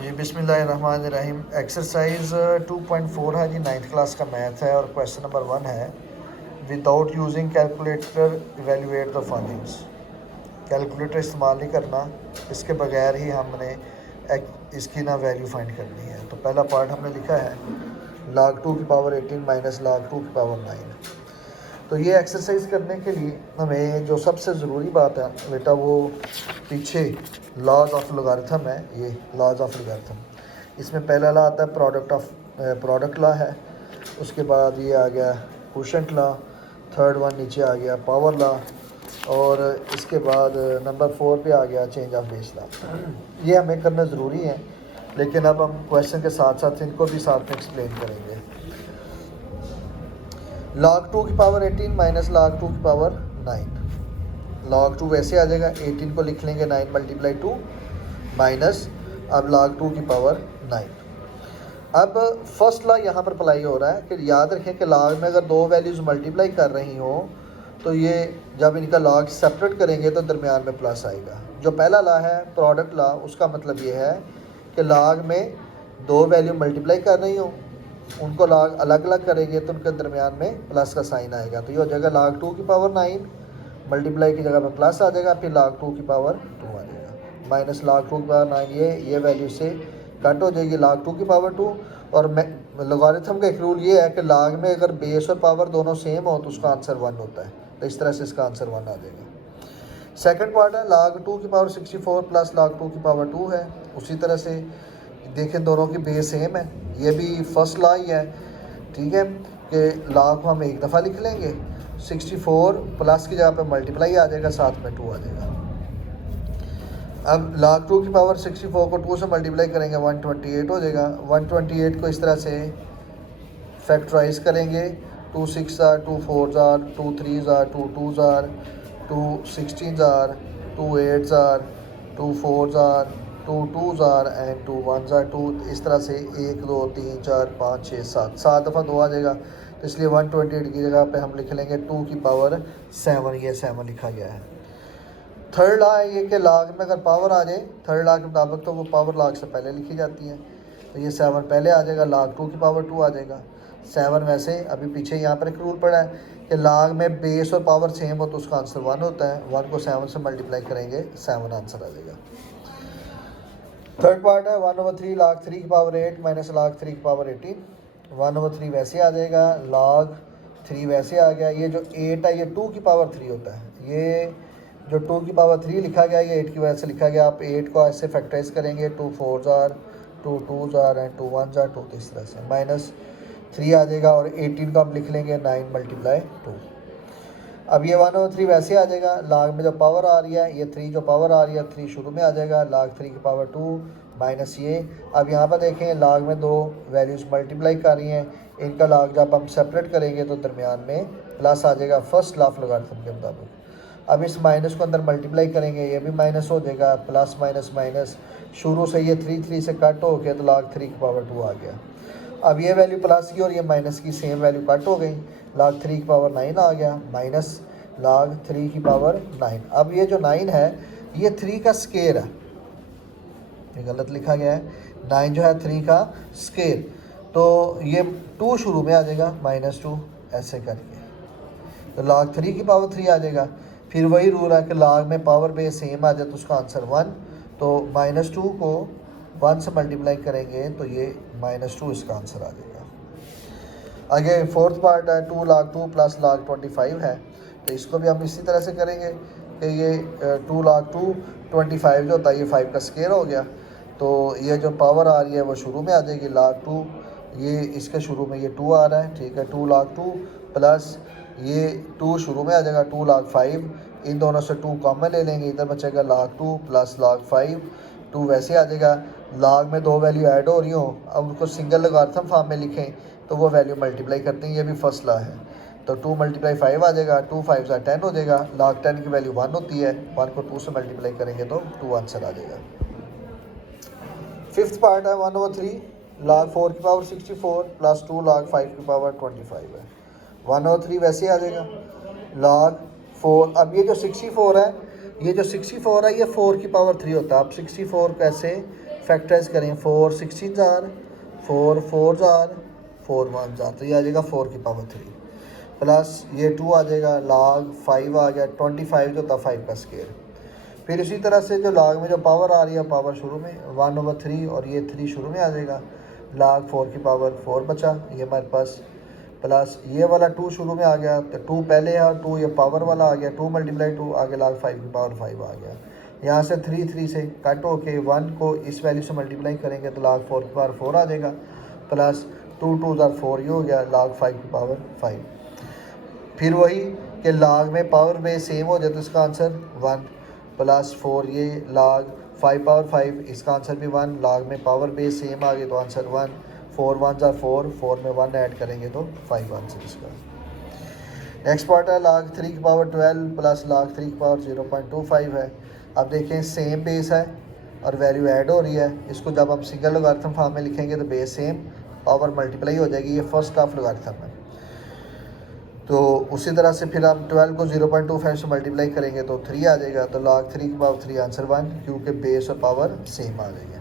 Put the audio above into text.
जी बिस्मिल्लाहिर्रहमानिर्रहीम। एक्सरसाइज 2.4 है जी, 9th class का मैथ है और क्वेश्चन नंबर 1 है, without using calculator evaluate the followings. Calculator इस्तेमाल नहीं करना, इसके बगैर ही हमने इसकी ना वैल्यू फाइंड करनी है। तो पहला पार्ट हमने लिखा है log 2 की पावर 18 माइनस log 2 की पावर 9। तो ये एक्सरसाइज करने के लिए हमें जो सबसे ज़रूरी बात है बेटा, वो पीछे लॉज ऑफ लोगारिथम है। ये लॉज ऑफ लोगारिथम, इसमें पहला लॉ आता है प्रोडक्ट लॉ है, उसके बाद ये आ गया कोशेंट लॉ, थर्ड वन नीचे आ गया पावर लॉ, और इसके बाद नंबर 4 पे आ गया चेंज ऑफ बेस लॉ। ये हमें करना ज़रूरी है, लेकिन अब हम क्वेश्चन के साथ साथ इनको भी साथ में एक्सप्लेन करेंगे। log 2 की पावर 18 माइनस log 2 की पावर 9। log 2 वैसे आ जाएगा, 18 को लिख लेंगे 9 मल्टीप्लाई 2 माइनस अब log 2 की पावर 9। अब फर्स्ट लॉ यहाँ पर अप्लाई हो रहा है कि याद रखें कि log में अगर दो वैल्यूज़ मल्टीप्लाई कर रही हो तो ये जब इनका log सेपरेट करेंगे तो दरमियान में प्लस आएगा। जो पहला लॉ है प्रोडक्ट लॉ, उसका मतलब ये है कि log में दो वैल्यू मल्टीप्लाई कर रही हो, उनको log अलग अलग करेंगे तो उनके दरमियान में प्लस का साइन आएगा। तो ये हो जाएगा log 2 की पावर 9 मल्टीप्लाई की जगह पे प्लस आ जाएगा, फिर log 2 की पावर 2 आ जाएगा माइनस log 2 की पावर 9। ये वैल्यू से कट हो जाएगी log 2 की पावर 2। और लोगारिथम का एक रूल ये है कि log में अगर बेस और पावर दोनों सेम हो तो उसका आंसर 1 होता है, तो इस तरह से इसका आंसर 1 आ जाएगा। सेकेंड पार्ट है log 2 की पावर 64 प्लस log 2 की पावर 2 है। उसी तरह से देखें दोनों की बेस सेम है, ये भी फर्स्ट लॉ ही है, ठीक है, कि log को हम एक दफ़ा लिख लेंगे, 64 प्लस की जगह पे मल्टीप्लाई आ जाएगा, साथ में 2 आ जाएगा। अब log 2 की पावर 64 को 2 से मल्टीप्लाई करेंगे 128 हो जाएगा। 128 को इस तरह से फैक्टराइज करेंगे, 2 6 are, 2 4 are, 2 3 are, 2 2 are, 2 16 are, 2 8 are, 2 4 are, 2 2 are and 2 1 are 2। इस तरह से 1 2 3 4 5 6 7 दफ़ा 2 आ जाएगा, तो इसलिए 128 की जगह पे हम लिख लेंगे 2 की पावर 7। ये 7 लिखा गया है। थर्ड लॉ है ये कि log में अगर पावर आ जाए थर्ड लॉ के मुताबिक तो वो पावर log से पहले लिखी जाती है, तो ये 7 पहले आ जाएगा, log 2 की पावर 2 आ जाएगा। 7 वैसे अभी पीछे यहाँ पर एक रूल पड़ा है कि log में बेस और पावर सेम हो तो उसका आंसर 1 होता है, 1 को 7 से मल्टीप्लाई करेंगे 7 आंसर आ जाएगा। थर्ड पार्ट है 1/3 log 3 की पावर 8 माइनस log 3 की पावर 18। 1/3 वैसे आ जाएगा, log 3 वैसे आ गया। ये जो 8 है ये 2 की पावर 3 होता है, ये जो 2 की पावर 3 लिखा गया ये 8 की वजह से लिखा गया। आप 8 को ऐसे फैक्टराइज करेंगे, 2 4 आर, 2 2 आर एंड 2 1 आर 2, इस तरह से माइनस 3 आ जाएगा, और 18 को हम लिख लेंगे 9 मल्टीप्लाई 2। अब ये 1/3 वैसे आ जाएगा, log में जो पावर आ रही है ये 3 जो पावर आ रही है 3 शुरू में आ जाएगा, log 3 की पावर 2 माइनस ये। अब यहाँ पर देखें log में दो वैल्यूज़ मल्टीप्लाई कर रही हैं, इनका log जब हम सेपरेट करेंगे तो दरमियान में प्लस आ जाएगा फर्स्ट लॉ ऑफ लोगारिथम के मुताबिक। अब इस माइनस को अंदर मल्टीप्लाई करेंगे, ये भी माइनस हो जाएगा, प्लस माइनस माइनस, शुरू से ये 3 से कट हो गया तो log 3 की पावर 2 आ गया। अब ये वैल्यू प्लस की और ये माइनस की सेम वैल्यू कट हो गई, log 3 की पावर 9 आ गया माइनस log 3 की पावर 9। अब ये जो 9 है ये 3 का स्केयर है, ये गलत लिखा गया है, 9 जो है 3 का स्केयर, तो ये 2 शुरू में आ जाएगा -2 ऐसे करके, तो log 3 की पावर 3 आ जाएगा। फिर वही रूल है कि log में पावर बेस सेम आ जाए तो उसका आंसर 1, तो -2 को 1 से मल्टीप्लाई करेंगे तो ये -2 इसका आंसर आ जाएगा। आगे फोर्थ पार्ट है 2 log 2 प्लस log 25 है, तो इसको भी हम इसी तरह से करेंगे कि ये 2 log 2 25 जो होता है ये 5 का स्केयर हो गया, तो ये जो पावर आ रही है वो शुरू में आ जाएगी log 2, ये इसके शुरू में ये 2 आ रहा है, ठीक है, 2 log 2 प्लस ये 2 शुरू में आ जाएगा 2 log 5, इन दोनों से 2 कॉमन ले लेंगे, इधर बचेगा log 2 प्लस log 5, 2 वैसे आ जाएगा। log में दो वैल्यू ऐड हो रही हो, अब उनको सिंगल लोगारिथम फॉर्म में लिखें तो वो वैल्यू मल्टीप्लाई करते हैं, ये भी फर्स्ट लॉ है, तो 2 मल्टीप्लाई 5 आ जाएगा, 2 5 10 हो जाएगा, log 10 की वैल्यू 1 होती है, 1 को 2 से मल्टीप्लाई करेंगे तो 2 आंसर आ जाएगा। फिफ्थ पार्ट है 1/3 log 4 की पावर 64 प्लस 2 log 5 की पावर 25 है। 1/3 वैसे आ जाएगा, log 4, अब ये जो 64 है ये 4 की पावर 3 होता है। आप 64 को ऐसे फैक्टराइज करें 4 16 जार, 4 4 जार, 4 1 जार, तो ये आ जाएगा 4 की पावर 3 प्लस ये 2 आ जाएगा, log 5 आ गया, 25 जो था 5 का स्केयर। फिर इसी तरह से जो log में जो पावर आ रही है पावर शुरू में 1/3 और ये 3 शुरू में आ जाएगा, log 4 की पावर 4 बचा ये हमारे पास, प्लस ये वाला 2 शुरू में आ गया तो 2 पहले है और 2 ये पावर वाला आ गया, 2 × 2 आगे log 5 की पावर 5 आ गया। यहाँ से 3 से कट होके 1 को इस वैल्यू से मल्टीप्लाई करेंगे तो log 4 की पावर 4 आ जाएगा, प्लस 2 2 4 ये हो गया, log 5 की पावर 5। फिर वही कि log में पावर बेस सेम हो जाए तो इसका आंसर 1, प्लस 4 ये log 5 पावर 5 इसका आंसर भी 1, log में पावर बेस सेम आ गए तो आंसर 1, 4 1 4, 4 में 1 ऐड करेंगे तो 5 आंसर इसका। नेक्स्ट पार्ट है log 3 की पावर 12 प्लस log 3 की पावर 0.25 है। अब देखें सेम बेस है और वैल्यू ऐड हो रही है, इसको जब हम सिंगल लोगारिथम फॉर्म में लिखेंगे तो बेस सेम पावर मल्टीप्लाई हो जाएगी, ये फर्स्ट ऑफ लोगारिथम है। तो उसी तरह से फिर हम 12 को 0.25 से मल्टीप्लाई करेंगे तो 3 आ जाएगा, तो log 3 की पावर 3 आंसर 1, क्योंकि बेस और पावर सेम आ जाएगी।